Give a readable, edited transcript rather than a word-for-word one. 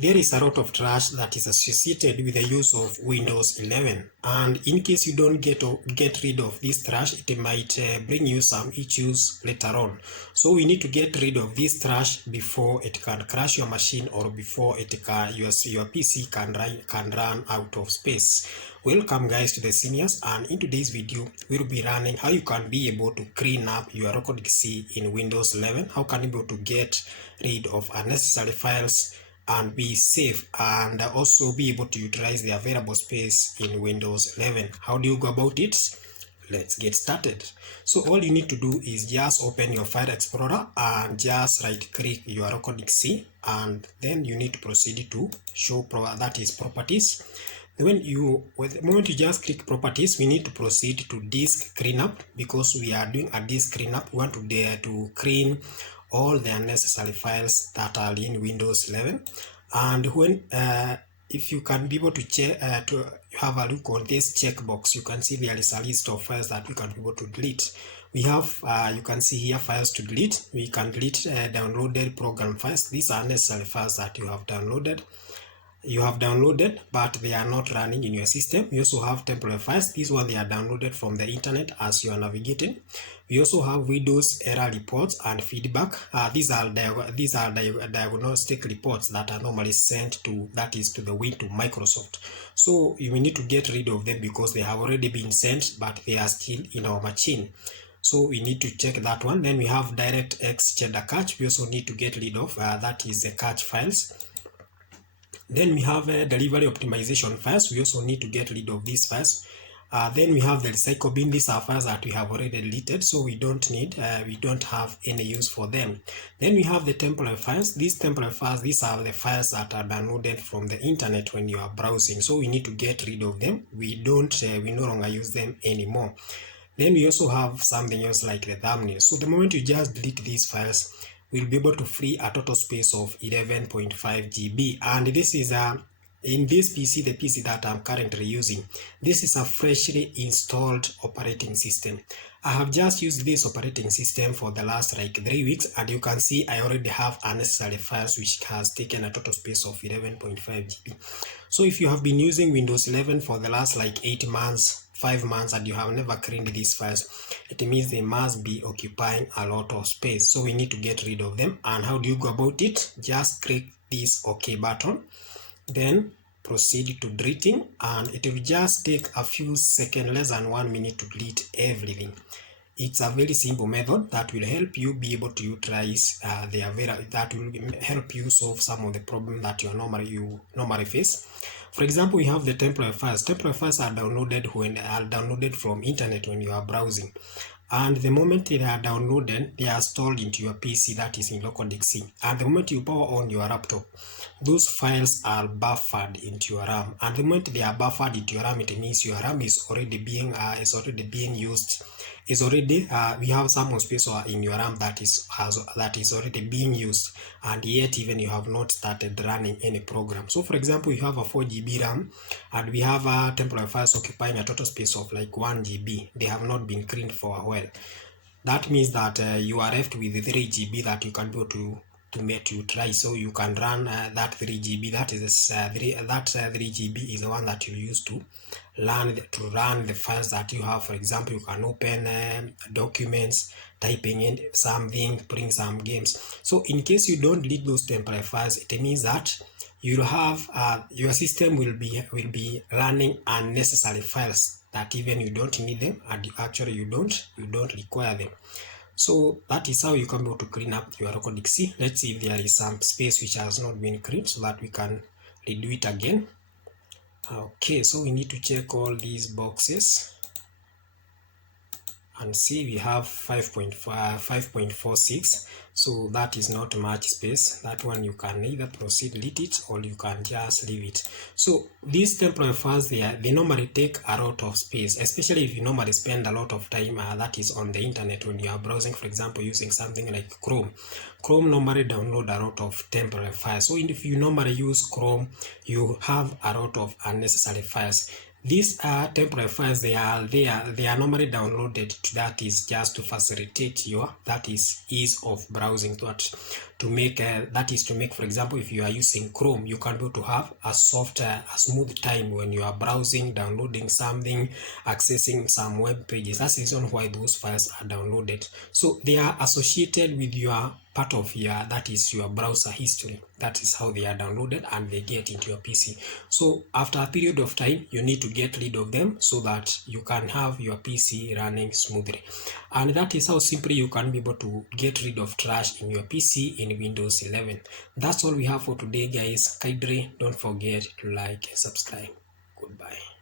There is a lot of trash that is associated with the use of Windows 11, and in case you don't get rid of this trash, it might bring you some issues later on. So we need to get rid of this trash before it can crash your machine, or before your PC can run out of space. Welcome guys to the seniors, and in today's video we'll be learning how you can be able to clean up your record C in Windows 11. How can you be able to get rid of unnecessary files and be safe, and also be able to utilize the available space in Windows 11. How do you go about it? Let's get started. So all you need to do is just open your file explorer and just right click your record C, and then you need to proceed to show properties. The moment you just click properties, we need to proceed to disk cleanup, because we are doing a disk cleanup. We want to clean all the unnecessary files that are in Windows 11. And when if you can be able to check to have a look on this checkbox, you can see there is a list of files that we can be able to delete. We have you can see here files to delete. We can delete downloaded program files. These are necessary files that you have downloaded but they are not running in your system. We also have temporary files. These ones, they are downloaded from the internet as you are navigating. We also have Windows error reports and feedback. These are diagnostic reports that are normally sent to Microsoft. So you need to get rid of them because they have already been sent, but they are still in our machine. So we need to check that one. Then we have DirectX cheddar cache. We also need to get rid of that is the cache files. Then we have delivery optimization files. We also need to get rid of these files. Then we have the recycle bin. These are files that we have already deleted, so we don't have any use for them. Then we have the temporary files. These temporary files, these are the files that are downloaded from the internet when you are browsing. So we need to get rid of them. We no longer use them anymore. Then we also have something else like the thumbnail. So the moment you just delete these files, we'll be able to free a total space of 11.5 GB. And this is in this PC, the PC that I'm currently using, this is a freshly installed operating system. I have just used this operating system for the last 3 weeks, and you can see I already have unnecessary files which has taken a total space of 11.5 GB. So if you have been using Windows 11 for the last 8 months, 5 months, and you have never cleaned these files, it means they must be occupying a lot of space. So we need to get rid of them. And how do you go about it? Just click this OK button, then proceed to deleting, and it will just take a few seconds, less than 1 minute, to delete everything. It's a very simple method that will help you be able to utilize that will help you solve some of the problems that you normally face. For example, we have the temporary files. Temporary files are downloaded from internet when you are browsing. And the moment they are downloaded, they are stored into your PC, that is in local C. And the moment you power on your laptop, those files are buffered into your RAM. And the moment they are buffered into your RAM, it means your RAM is already being used. We have some space in your RAM that is already being used, and yet even you have not started running any program. So for example, you have a 4 GB RAM, and we have temporary files occupying a total space of 1 GB. They have not been cleaned for a while. That means that you are left with 3 GB that you can go to try. So you can run that 3 GB. That 3 GB is the one that you use to run the files that you have. For example, you can open documents, typing in something, playing some games. So in case you don't delete those temporary files, it means that you have your system will be running unnecessary files that even you don't need them, and actually you don't require them. So that is how you can be able to clean up your record C. Let's see if there is some space which has not been cleaned, so that we can redo it again. Okay, so we need to check all these boxes and see we have 5.46, so that is not much space. That one you can either proceed delete it, or you can just leave it. So these temporary files, they normally take a lot of space, especially if you normally spend a lot of time that is on the internet when you are browsing. For example, using something like Chrome normally download a lot of temporary files. So if you normally use Chrome, you have a lot of unnecessary files. These temporary files, they are normally downloaded, that is just to facilitate your ease of browsing, to make that is to make, for example, if you are using Chrome, you can be able to have a smooth time when you are browsing, downloading something, accessing some web pages. That's the reason why those files are downloaded. So they are associated with your part of your, that is your browser history. That is how they are downloaded and they get into your PC. So after a period of time, you need to get rid of them so that you can have your PC running smoothly. And that is how simply you can be able to get rid of trash in your PC in Windows 11. That's all we have for today, guys. Kindly don't forget to like and subscribe. Goodbye.